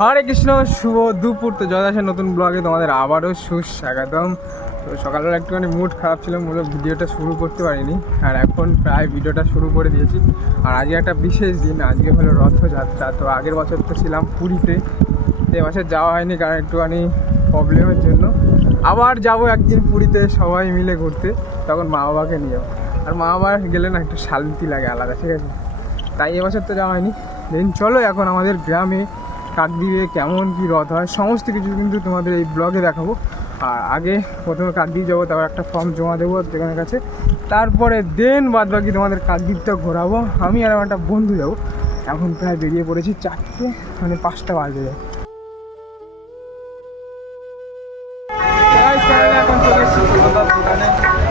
হরে কৃষ্ণ, শুভ দুপুর। তো জয়দাসের নতুন ব্লগে তোমাদের আবারও সুস্বাগতম। তো সকালবেলা একটুখানি মুড খারাপ ছিল, মূলত ভিডিওটা শুরু করতে পারিনি, আর এখন প্রায় ভিডিওটা শুরু করে দিয়েছি। আর আজকে একটা বিশেষ দিন, আজকে হলো রথযাত্রা। তো আগের বছর তো ছিলাম পুরীতে, এবছর যাওয়া হয়নি কারণ একটুখানি প্রবলেমের জন্য। আবার যাব একদিন পুরীতে সবাই মিলে ঘুরতে, তখন মা বাবাকে নিয়ে যাবো। আর মা বাবা গেলে না একটু শান্তি লাগে আলাদা, ঠিক আছে? তাই এবছর তো যাওয়া হয়নি। দেন চলো এখন আমাদের গ্রামে কাকদ্বীপে কেমন কী রথ হয় সমস্ত কিছু কিন্তু তোমাদের এই ব্লগে দেখাবো। আর আগে প্রথমে কাকদ্বীপ যাবো, তারপর একটা ফর্ম জমা দেবো যেখানের কাছে, তারপরে দেন বাদ বাকি তোমাদের কাকদ্বীপটা ঘোরাবো। আমি আর আমার একটা বন্ধু যাবো। এখন প্রায় বেরিয়ে পড়েছি 4টে, মানে 5টা বাজে যায়। এখন চলে এসেছি দোকানে।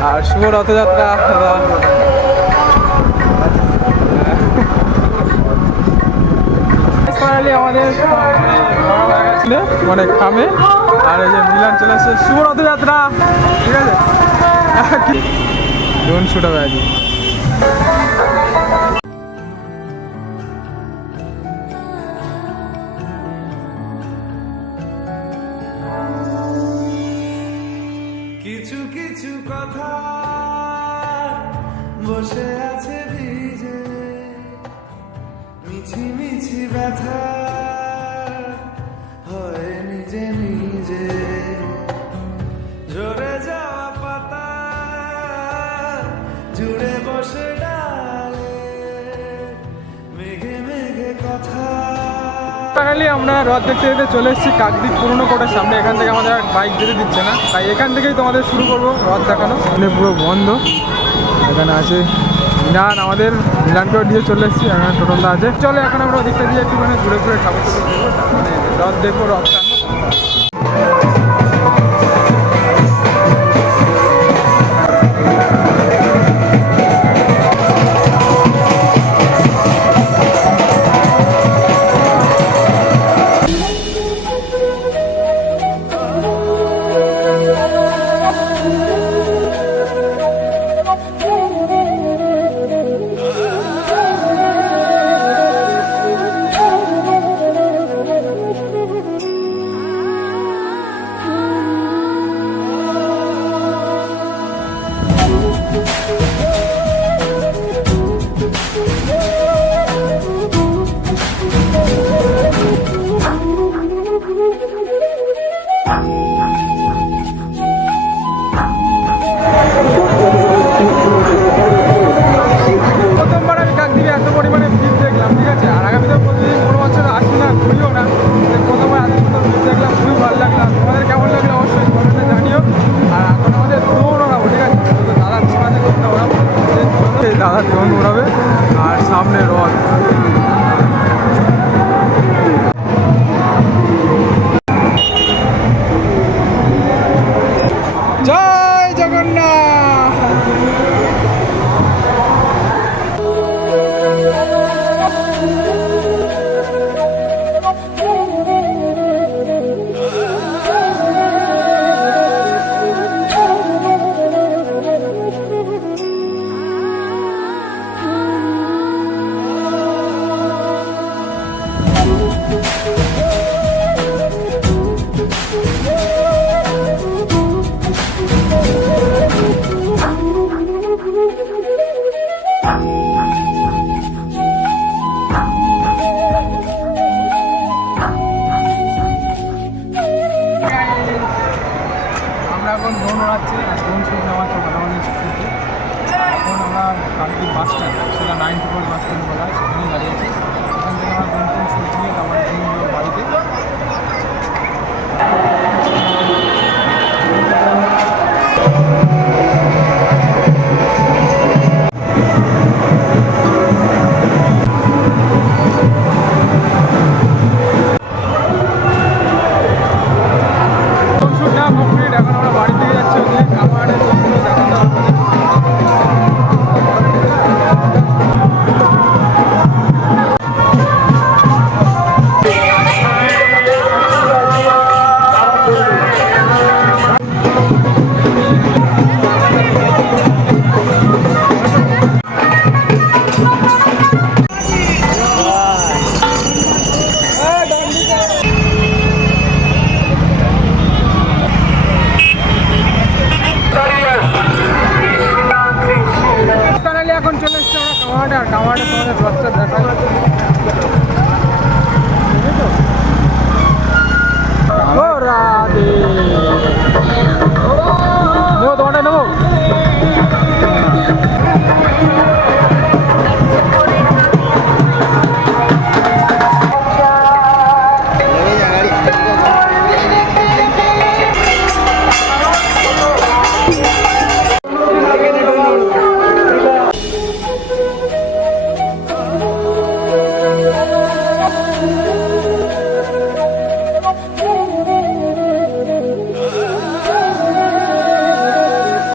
আর শুভ রথযাত্রা দাদা। আমাদের মানে খামে আর এই যে মিলান চলে আসছে। শুভ রথযাত্রা, ঠিক আছে? ডোন শুট হবে আজ। কিছু কিছু কথা বসে আছে ভিজে, মিছি মিছি ব্যথা হয় নিজে নিজে, ঝরে যাওয়া পাতা জুড়ে বসে ডালে, মেঘে মেঘে কথা। ফাইনালি আমরা রথ দেখতে দেখতে চলে এসেছি কাকদ্বীপ পুরনো কোটার সামনে। এখান থেকে আমাদের বাইক যেতে দিচ্ছে না, তাই এখান থেকেই তোমাদের শুরু করবো রথ দেখানো। মানে পুরো বন্ধ। এখানে আছে মিলান, আমাদের মিলানকেও দিয়ে চলে এসেছি। এখানে টোটলদা আছে। চলো এখন আমরা ওদিকটা দিয়ে একটুখানি ঘুরে ঘুরে ঠাকুর টাকুর দেখবো, মানে রথ দেখবো, রথ টানবো। Thank you.